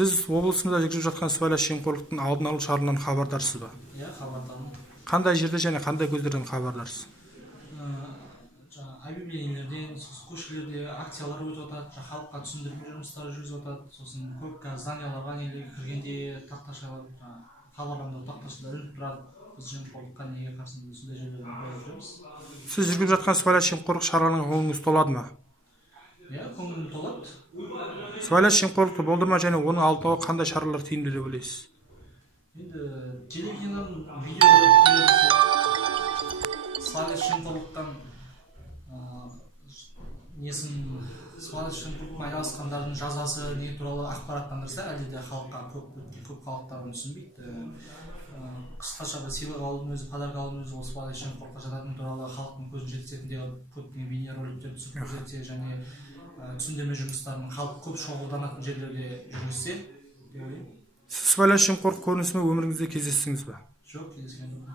Сіз облысында жүргізіліп жатқан сыбайлас жемқорлықтың алдын алу шараларынан хабардарсыз ба? Иә, хабардармын. Қандай жерде және қандай көздерден хабардарсыз? Объявлениелерден, көшелерде акциялар өтіп жатады, халыққа түсіндірме жұмыстары жүргізіп жатады. Сосын көп зданияларға кіргенде тақташалар, хабарландыру тақташалар ілініп тұрады. Біз жемқорлыққа неге қарсы сондай жерлерде қойып жүрміз. Сіз жүргізіп жатқан сыбайлас жемқорлық шараларына көңіліңіз толады ма? Иә, көңілім толады. Сыбайлас жемқорлықты болдырмау және оның алдын алуға қандай шаралар тиімді деп ойлайсыз? Енді телевизиядан видео сыбайлас жемқорлықтан сыбайлас жемқорлықпен айналысқандардың жазасы не туралы ақпараттандырса, әлде де халыққа көп халықтардың түсінбейді. Қысқаша бір сыйлық алудың өзі, подарка алудың өзі осы сыбайлас жемқорлыққа жататыны туралы халықтың көзін жеткізетіндей көптеген бейнероликтер түсіп көрсетсе және түсіндірме жұмыстарын халық көп шоғырланатын жерлерде жүргізсе деп ойлаймын. Сіз сыбайлас жемқорлық көрінісімен өміріңізде кездестіңіз бе? Жоқ, кездескен жоқпын.